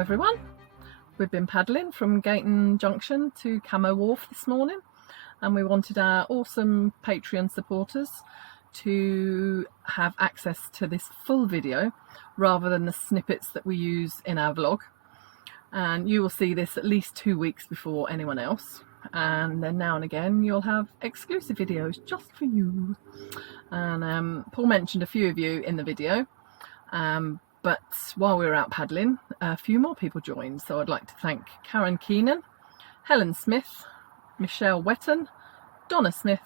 everyone. We've been paddling from Gayton Junction to Camo Wharf this morning, and we wanted our awesome Patreon supporters to have access to this full video rather than the snippets that we use in our vlog. And you will see this at least 2 weeks before anyone else, and then now and again you'll have exclusive videos just for you. And Paul mentioned a few of you in the video, but while we were out paddling, a few more people joined. So I'd like to thank Karen Keenan, Helen Smith, Michelle Wetton, Donna Smith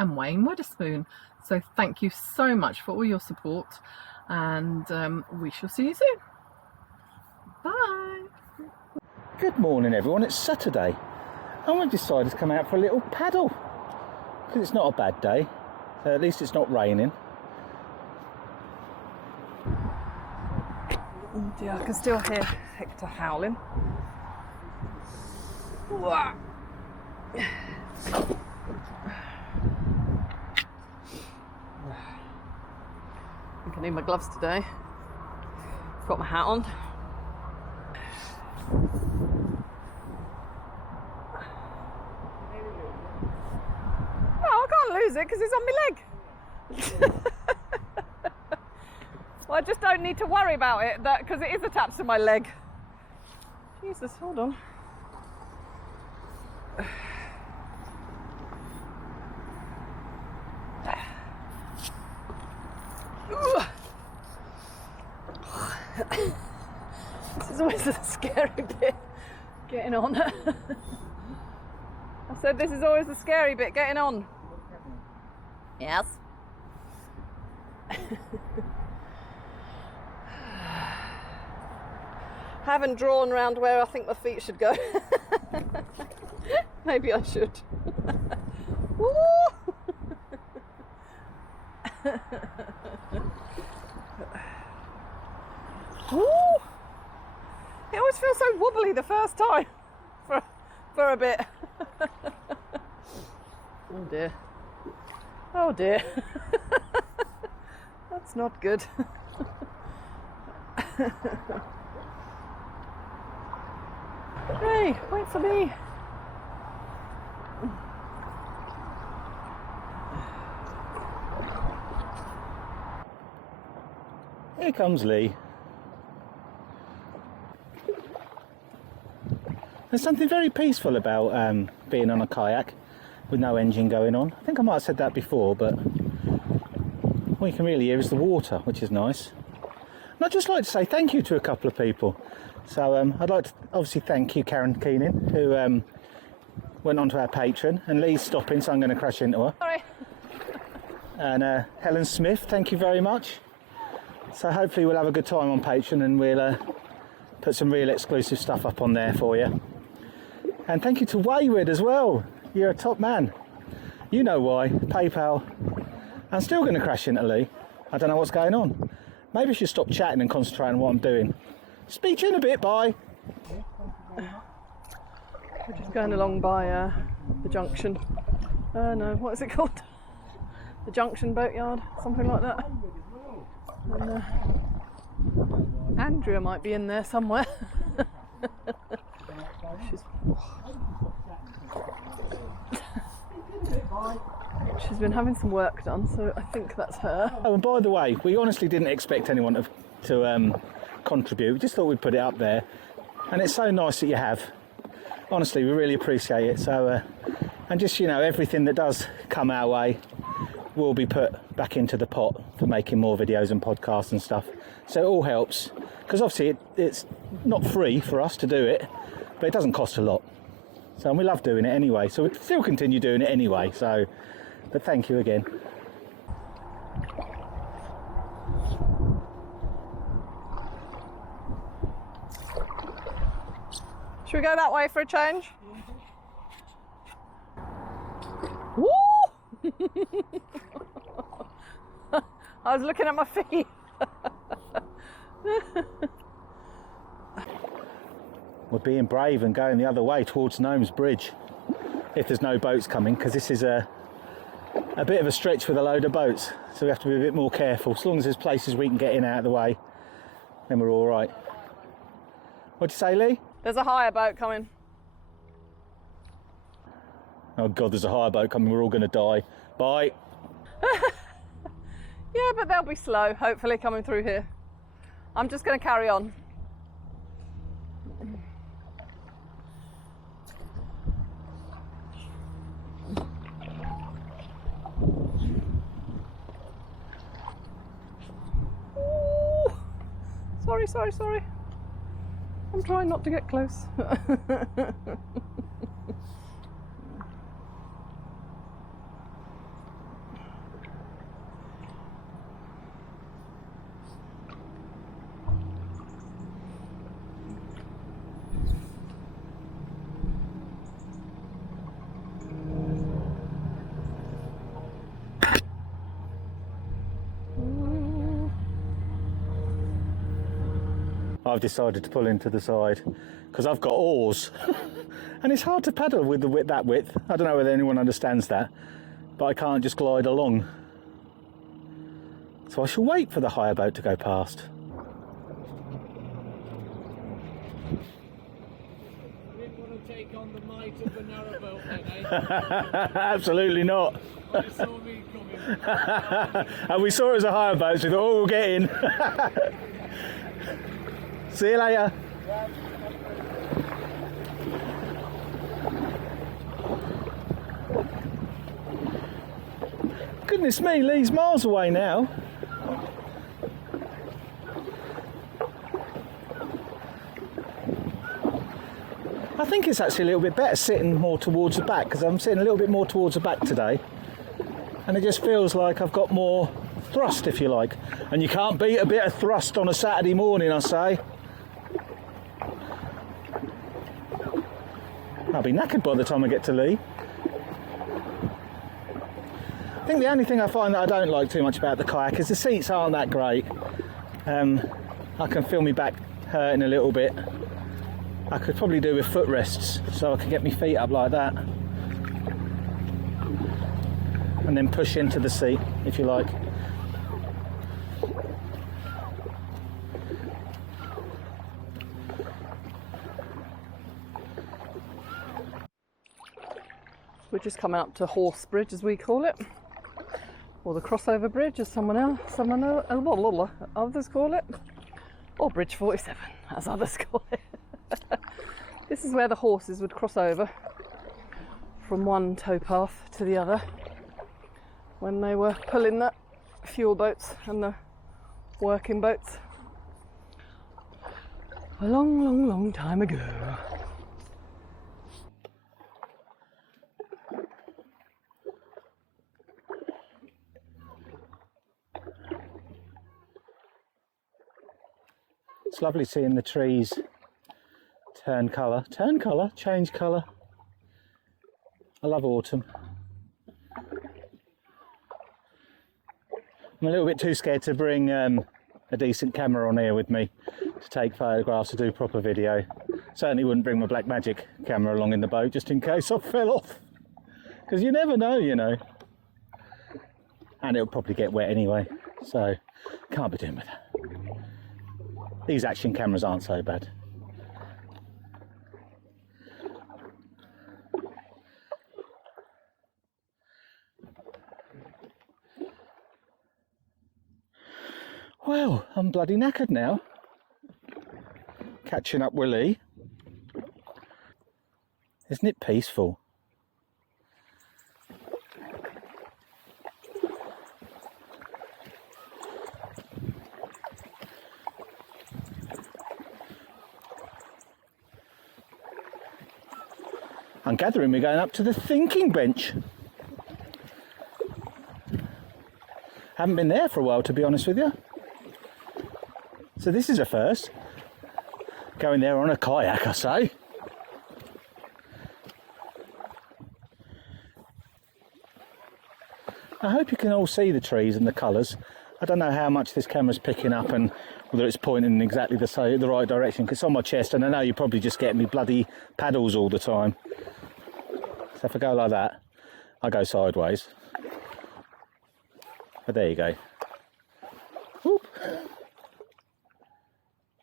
and Wayne Witherspoon. So thank you so much for all your support, and we shall see you soon. Bye. Good morning everyone, it's Saturday and we've decided to come out for a little paddle because it's not a bad day, so at least it's not raining. Oh dear, I can still hear Hector howling. I think I need my gloves today. Got my hat on. No, I can't lose it because it's on my leg. Well, I just don't need to worry about it because it is attached to my leg. Jesus, hold on. This is always a scary bit, getting on. I said this is always the scary bit, getting on. Yes. Haven't drawn around where I think my feet should go. Maybe I should. Woo! Woo! It always feels so wobbly the first time for a bit. Oh dear. Oh dear. That's not good. Hey, wait for me. Here comes Lee. There's something very peaceful about being on a kayak with no engine going on. I think I might have said that before, but what you can really hear is the water, which is nice. And I'd just like to say thank you to a couple of people. So I'd like to obviously thank you, Karen Keenan, who went onto our Patreon, and Lee's stopping, so I'm going to crash into her. Sorry. And Helen Smith, thank you very much. So hopefully we'll have a good time on Patreon, and we'll put some real exclusive stuff up on there for you. And thank you to Wayward as well. You're a top man. You know why. PayPal. I'm still going to crash into Lee. I don't know what's going on. Maybe I should stop chatting and concentrate on what I'm doing. Speak to you in a bit, bye. We're just going along by the junction. No, what is it called? The junction boatyard, something like that. And Andrea might be in there somewhere. She's been having some work done, so I think that's her. Oh, and by the way, we honestly didn't expect anyone to contribute. We just thought we'd put it up there, and it's so nice that you have. Honestly, we really appreciate it. So and just, you know, everything that does come our way will be put back into the pot for making more videos and podcasts and stuff. So it all helps, because obviously it's not free for us to do it, but it doesn't cost a lot. So, and we love doing it anyway, so we'll still continue doing it anyway. So, but thank you again. Should we go that way for a change? Woo! I was looking at my feet. We're being brave and going the other way towards Gnomes Bridge, if there's no boats coming, because this is a bit of a stretch with a load of boats, so we have to be a bit more careful. As long as there's places we can get in out of the way, then we're all right. What'd you say, Lee? There's a hire boat coming. Oh God, there's a hire boat coming. We're all going to die. Bye. Yeah, but they'll be slow, hopefully, coming through here. I'm just going to carry on. Ooh. Sorry. I'm trying not to get close. I've decided to pull into the side because I've got oars and it's hard to paddle with that width. I don't know whether anyone understands that, but I can't just glide along. So I shall wait for the hire boat to go past. You didn't want to take on the might of the narrowboat then, eh? Absolutely not. Oh, you saw me coming. And we saw it as a hire boat, so we thought, oh, we'll get in. See you later. Goodness me, Lee's miles away now. I think it's actually a little bit better sitting more towards the back, because I'm sitting a little bit more towards the back today, and it just feels like I've got more thrust, if you like. And you can't beat a bit of thrust on a Saturday morning, I say. I'll be knackered by the time I get to Lee. I think the only thing I find that I don't like too much about the kayak is the seats aren't that great. I can feel my back hurting a little bit. I could probably do with footrests, so I could get my feet up like that and then push into the seat, if you like. We're just coming up to Horse Bridge, as we call it, or the crossover bridge, as others call it, or Bridge 47, as others call it. This is where the horses would cross over from one towpath to the other when they were pulling the fuel boats and the working boats a long time ago. It's lovely seeing the trees turn colour, change colour. I love autumn. I'm a little bit too scared to bring a decent camera on here with me to take photographs, to do proper video. Certainly wouldn't bring my Blackmagic camera along in the boat just in case I fell off, because you never know, you know. And it'll probably get wet anyway, so can't be doing with that. These action cameras aren't so bad. Well, I'm bloody knackered now. Catching up with Lee. Isn't it peaceful? I'm gathering we're going up to the thinking bench. Haven't been there for a while, to be honest with you. So this is a first. Going there on a kayak, I say. I hope you can all see the trees and the colours. I don't know how much this camera's picking up and whether it's pointing in exactly the right direction, because it's on my chest and I know you probably just get me bloody paddles all the time. So if I go like that, I go sideways. But there you go. Whoop.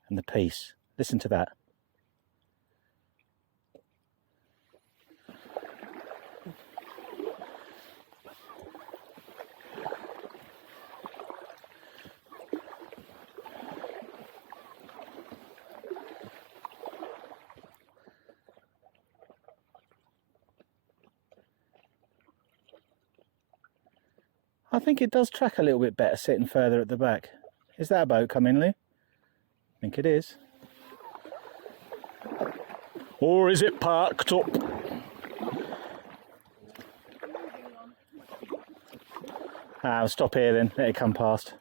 And the peace. Listen to that. I think it does track a little bit better sitting further at the back. Is that a boat coming, Lee? I think it is. Or is it parked up? I'll stop here then, let it come past.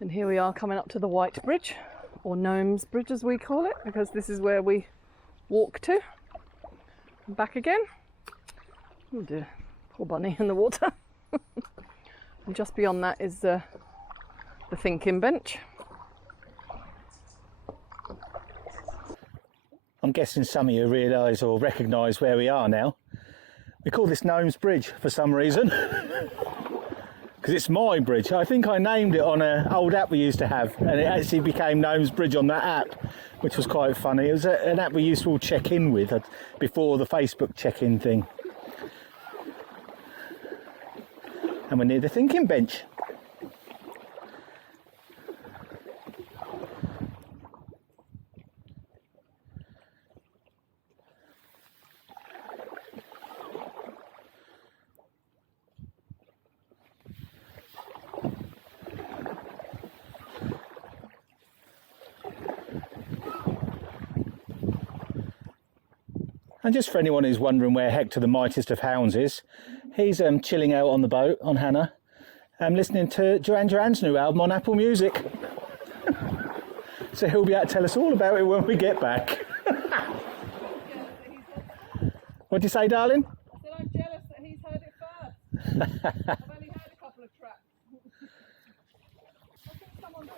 And here we are coming up to the White Bridge, or Gnomes Bridge as we call it, because this is where we walk to. And back again. Oh dear, poor bunny in the water. And just beyond that is the thinking bench. I'm guessing some of you realise or recognise where we are now. We call this Gnomes Bridge for some reason. Because it's my bridge. I think I named it on an old app we used to have, and it actually became Gnomes Bridge on that app, which was quite funny. It was an app we used to all check in with before the Facebook check-in thing. And we're near the thinking bench. And just for anyone who's wondering where Hector the mightiest of hounds is, he's chilling out on the boat on Hannah, listening to Duran Duran's new album on Apple Music. So he'll be able to tell us all about it when we get back. What'd you say, darling? I said I'm jealous that he's heard it first. I've only heard a couple of tracks. I think someone...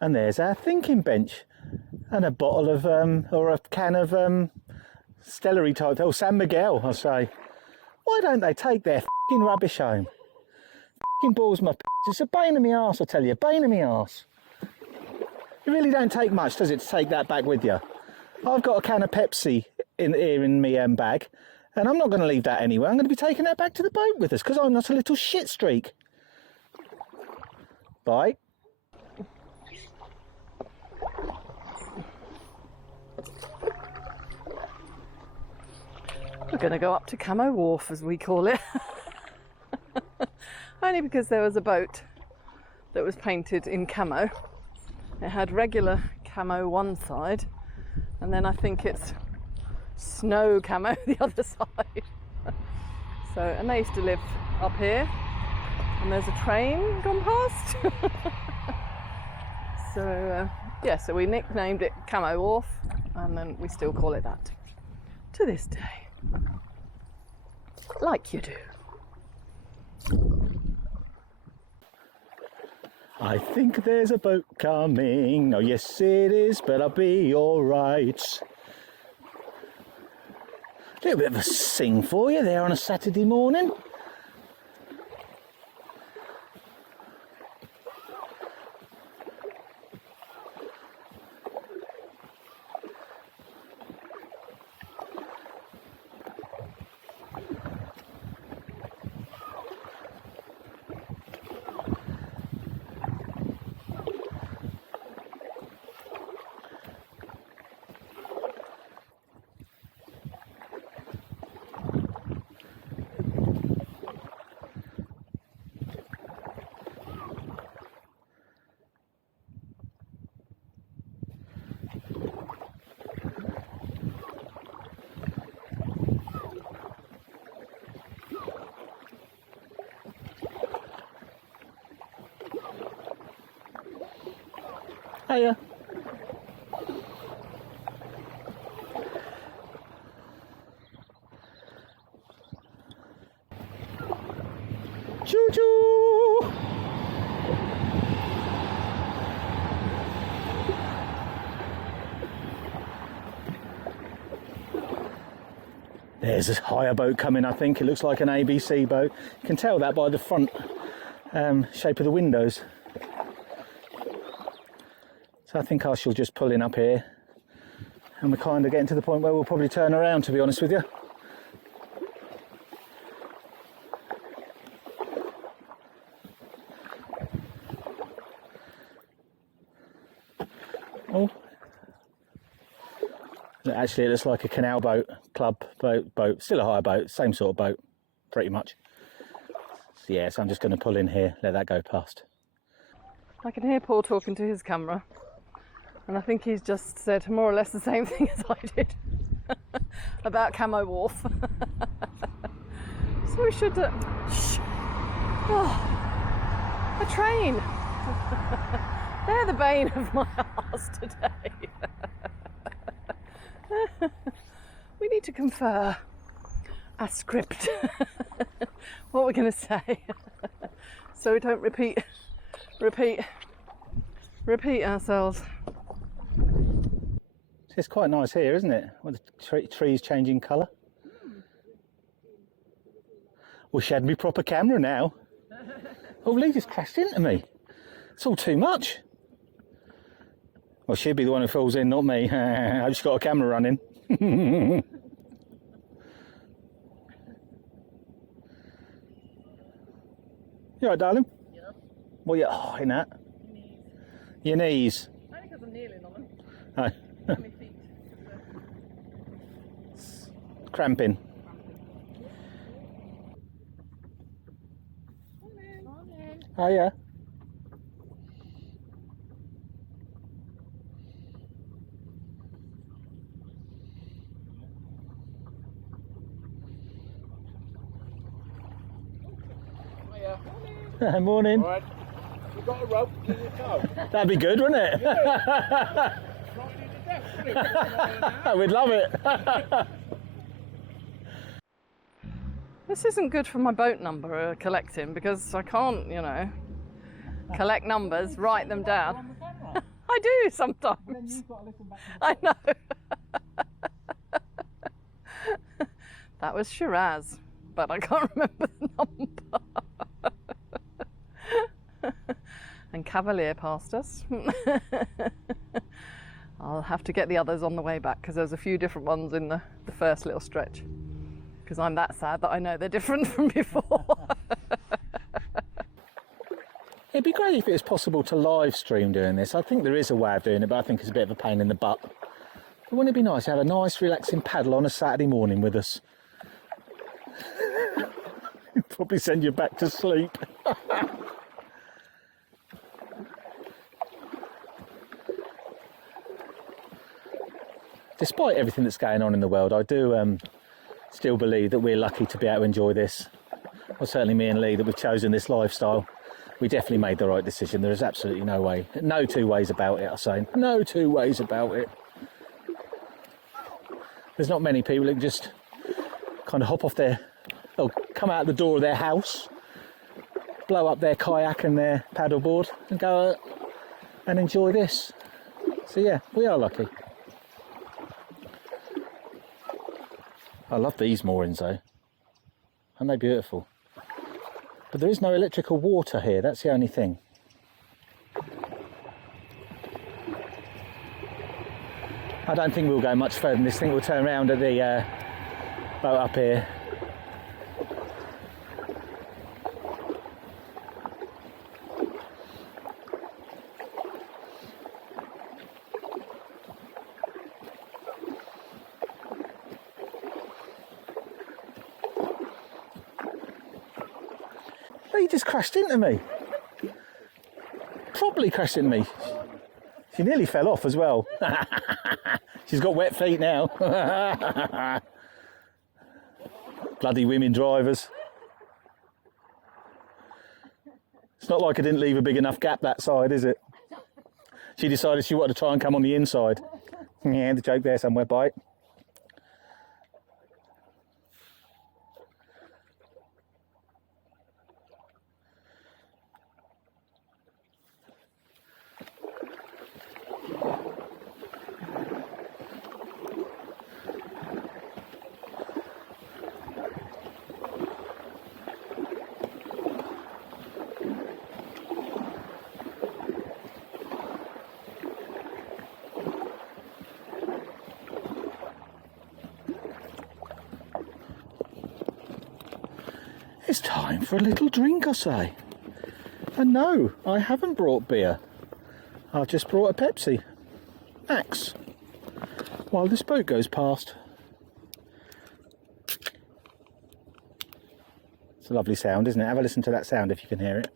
And there's our thinking bench. And a bottle of, or a can of Stellary type, oh, San Miguel, I say. Why don't they take their f***ing rubbish home? F***ing balls my p***. It's a bane in my arse, I tell you, a bane in my arse. It really don't take much, does it, to take that back with you? I've got a can of Pepsi here in my bag, and I'm not going to leave that anywhere. I'm going to be taking that back to the boat with us, because I'm not a little shit streak. Bye. We're going to go up to Camo Wharf, as we call it. Only because there was a boat that was painted in camo. It had regular camo one side, and then I think it's snow camo the other side. So, and they used to live up here, and there's a train gone past. So, yeah, so we nicknamed it Camo Wharf, and then we still call it that to this day. Like you do. I think there's a boat coming. Oh yes it is, but I'll be alright. A little bit of a sing for you there on a Saturday morning. Hiya. Choo-choo! There's a hire boat coming, I think. It looks like an ABC boat. You can tell that by the front shape of the windows. So I think I shall just pull in up here, and we're kind of getting to the point where we'll probably turn around, to be honest with you. Actually, it looks like a canal boat, club boat, still a hire boat, same sort of boat, pretty much. So yeah, so I'm just going to pull in here, let that go past. I can hear Paul talking to his camera, and I think he's just said more or less the same thing as I did about Camo Wharf. So we should... shh. Oh, a train. They're the bane of my arse today. We need to confer a script. What we're going to say, so we don't repeat ourselves. It's quite nice here, isn't it? With the trees changing colour. Wish I had me proper camera now. Oh, Lee just crashed into me. It's all too much. Well, she'd be the one who falls in, not me. I've just got a camera running. You alright, darling? Yeah. What are you eyeing at? Your knees. Only because I'm kneeling on them. Oh. My feet. Cramping. Oh yeah. Hiya. Morning. All right. You got a rope in your toe? That'd be good, wouldn't it? Frightening to death, wouldn't it? We'd love it. This isn't good for my boat number collecting, because I can't, you know, collect numbers, write them down. I do sometimes. I know. That was Shiraz, but I can't remember the number. And Cavalier passed us. I'll have to get the others on the way back, because there's a few different ones in the first little stretch. Because I'm that sad that I know they're different from before. It'd be great if it was possible to live stream doing this. I think there is a way of doing it, but I think it's a bit of a pain in the butt. But wouldn't it be nice to have a nice relaxing paddle on a Saturday morning with us? It'd probably send you back to sleep. Despite everything that's going on in the world, I do still believe that we're lucky to be able to enjoy this. Well, certainly me and Lee, that we've chosen this lifestyle. We definitely made the right decision. There is absolutely no way, no two ways about it, I say. No two ways about it. There's not many people who can just kind of hop off their, or come out the door of their house, blow up their kayak and their paddleboard and go and enjoy this. So yeah, we are lucky. I love these moorings though. Aren't they beautiful? But there is no electrical water here, that's the only thing. I don't think we'll go much further than this. I think we'll turn around at the boat up here. He just crashed into me. Properly crashed into me. She nearly fell off as well. She's got wet feet now. Bloody women drivers. It's not like I didn't leave a big enough gap that side, is it? She decided she wanted to try and come on the inside. Yeah, the joke there somewhere, bite. It's time for a little drink, I say. And no, I haven't brought beer. I've just brought a Pepsi. Max. while this boat goes past. It's a lovely sound, isn't it? Have a listen to that sound if you can hear it.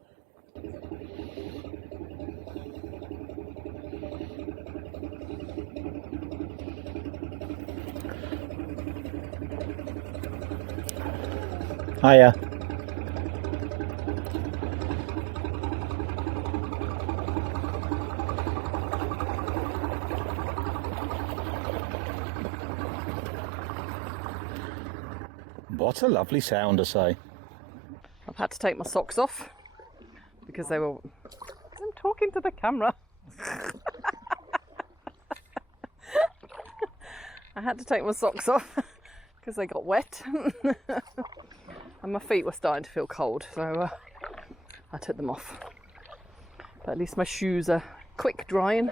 Hiya. What a lovely sound, I say. I've had to take my socks off because they were... I'm talking to the camera. I had to take my socks off because they got wet and my feet were starting to feel cold, so I took them off. But at least my shoes are quick drying,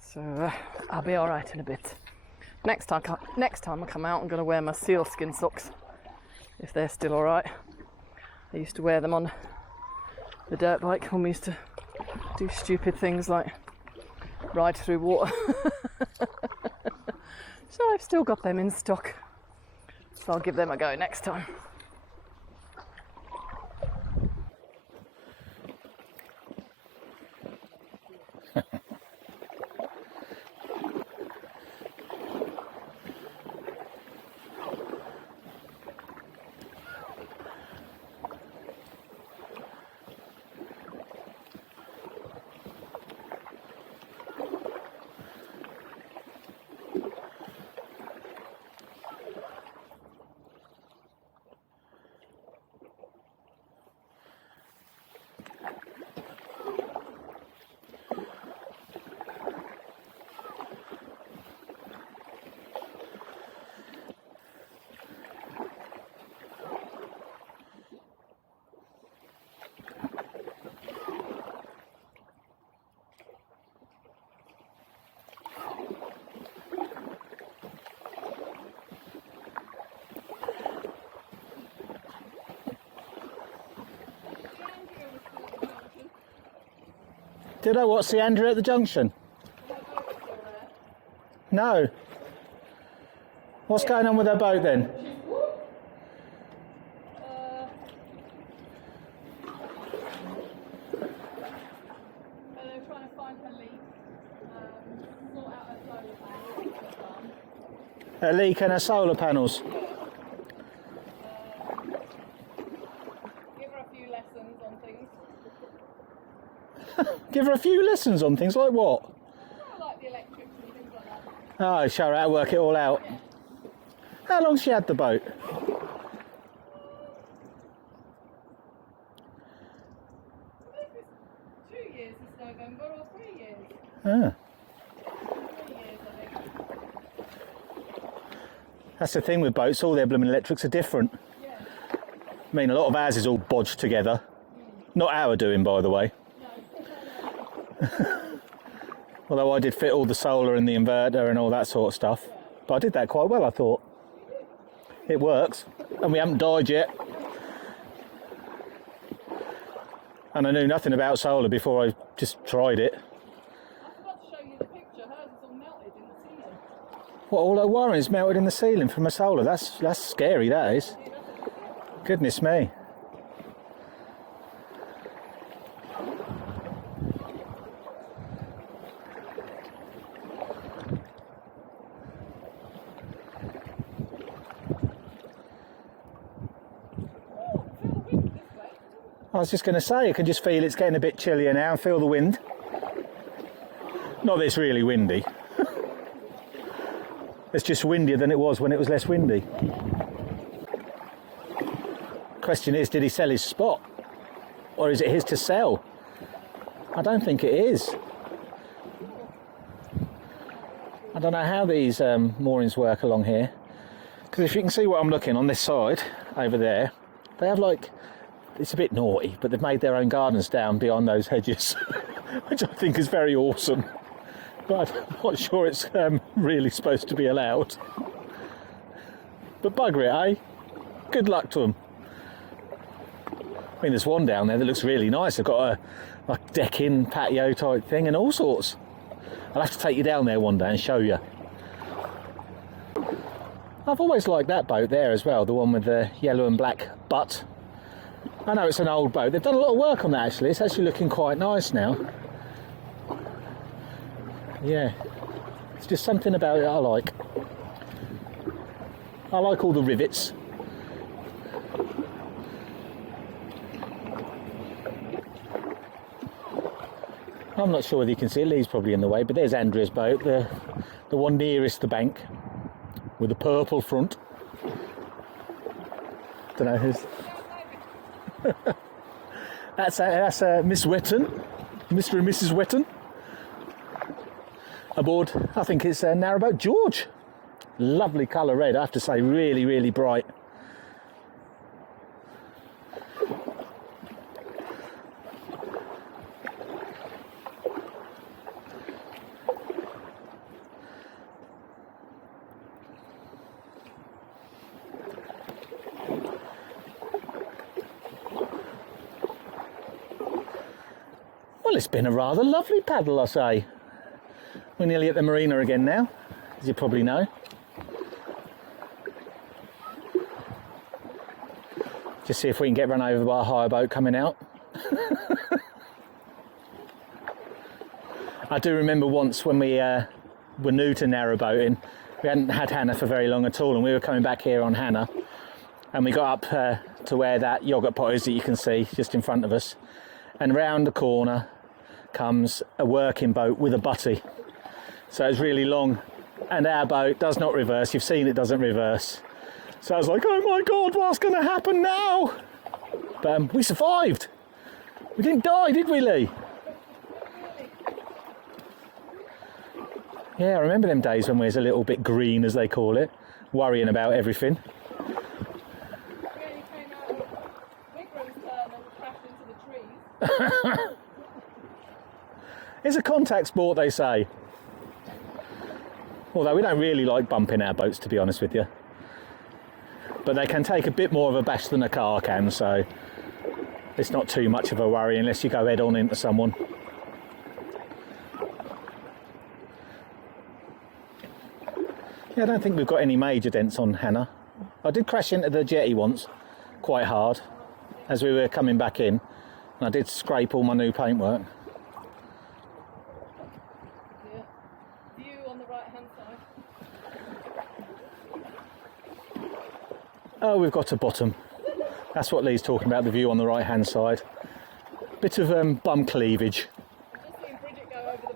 so I'll be all right in a bit. Next time I come out, I'm going to wear my sealskin socks, if they're still all right. I used to wear them on the dirt bike when we used to do stupid things like ride through water. So I've still got them in stock, so I'll give them a go next time. Did I watch the Andrew at the junction? No. What's going on with her boat then? They're trying to find her leak, sort out her solar panels. A leak in her solar panels. Give her a few lessons on things. Give her a few lessons on things like what? Like the electrics and things like that. Oh, show her how to work it all out. How long's she had the boat? I think it's 2 years this November or 3 years. Ah. 3 years, I think. That's the thing with boats, all their blooming electrics are different. Yeah. I mean, a lot of ours is all bodged together. Not our doing, by the way. Although I did fit all the solar and the inverter and all that sort of stuff. But I did that quite well, I thought. It works. And we haven't died yet. And I knew nothing about solar before I just tried it. I forgot to show you the picture. Hers is all melted in the ceiling. What, all her wiring is melted in the ceiling from a solar? That's scary, that is. Goodness me. I was just going to say, I can just feel it's getting a bit chillier now and feel the wind. Not that it's really windy. It's just windier than it was when it was less windy. Question is, did he sell his spot? Or is it his to sell? I don't think it is. I don't know how these moorings work along here. Because if you can see what I'm looking on this side, over there, they have like... It's a bit naughty, but they've made their own gardens down beyond those hedges, which I think is very awesome. But I'm not sure it's really supposed to be allowed. But bugger it, eh? Good luck to them. I mean, there's one down there that looks really nice. They've got a deck-in patio type thing and all sorts. I'll have to take you down there one day and show you. I've always liked that boat there as well, the one with the yellow and black butt. I know it's an old boat. They've done a lot of work on that actually. It's actually looking quite nice now. Yeah, it's just something about it I like. I like all the rivets. I'm not sure whether you can see it. Lee's probably in the way, but there's Andrea's boat, the one nearest the bank with the purple front. Don't know who's. that's Miss Wetton, Mr. and Mrs. Wetton. Aboard, I think it's Narrowboat George. Lovely colour red, I have to say, really, really bright. Well, it's been a rather lovely paddle, I say. We're nearly at the marina again now, as you probably know. Just see if we can get run over by a hire boat coming out. I do remember once when we were new to narrowboating, we hadn't had Hannah for very long at all, and we were coming back here on Hannah, and we got up to where that yoghurt pot is that you can see just in front of us, and round the corner comes a working boat with a butty. So it's really long, and our boat does not reverse. You've seen it doesn't reverse. So I was like, oh my God, what's going to happen now? But we survived. We didn't die, did we, Lee? Yeah, I remember them days when we was a little bit green, as they call it, worrying about everything. Yeah, you came out of Wigram's turn and crashed into the trees. It's a contact sport, they say. Although we don't really like bumping our boats, to be honest with you. But they can take a bit more of a bash than a car can, so it's not too much of a worry unless you go head on into someone. Yeah, I don't think we've got any major dents on Hannah. I did crash into the jetty once, quite hard, as we were coming back in, and I did scrape all my new paintwork. Yeah. View on the right hand side. Oh, we've got a bottom. That's what Lee's talking about, the view on the right hand side. Bit of bum cleavage. Just seeing Bridget go over the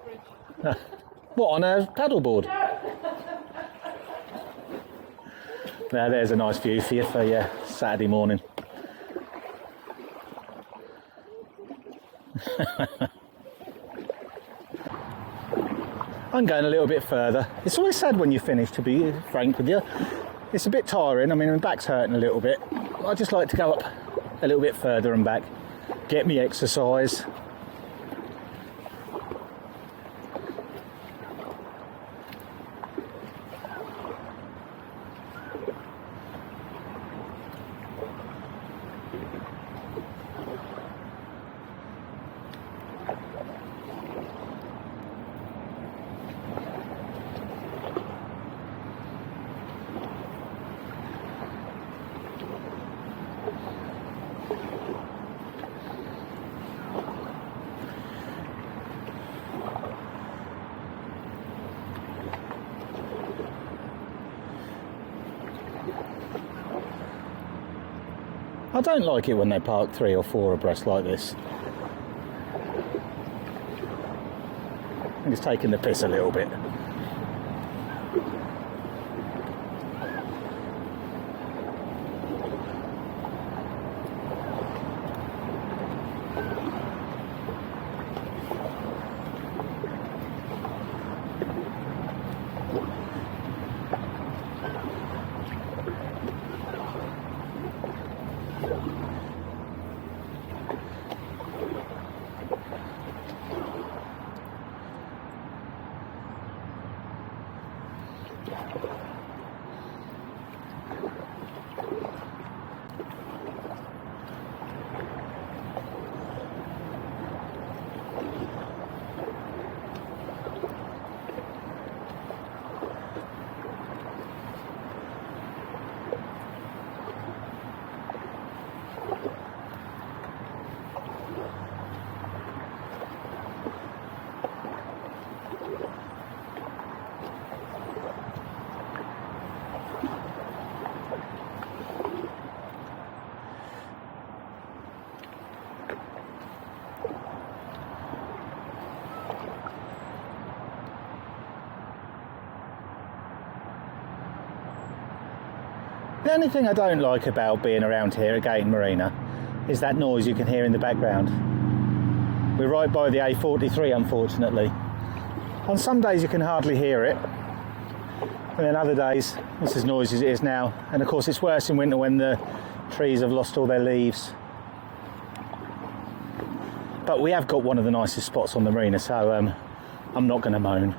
bridge. What, on a paddleboard? Now there's a nice view for you for Saturday morning. I'm going a little bit further. It's always sad when you finish, to be frank with you. It's a bit tiring. I mean, my back's hurting a little bit. I just like to go up a little bit further and back, get me exercise. I don't like it when they park 3 or 4 abreast like this. I think it's taking the piss a little bit. The only thing I don't like about being around here at Gayton Marina is that noise you can hear in the background. We're right by the A43, unfortunately. On some days you can hardly hear it, and then other days it's as noisy as it is now. And of course it's worse in winter when the trees have lost all their leaves. But we have got one of the nicest spots on the marina, so I'm not going to moan.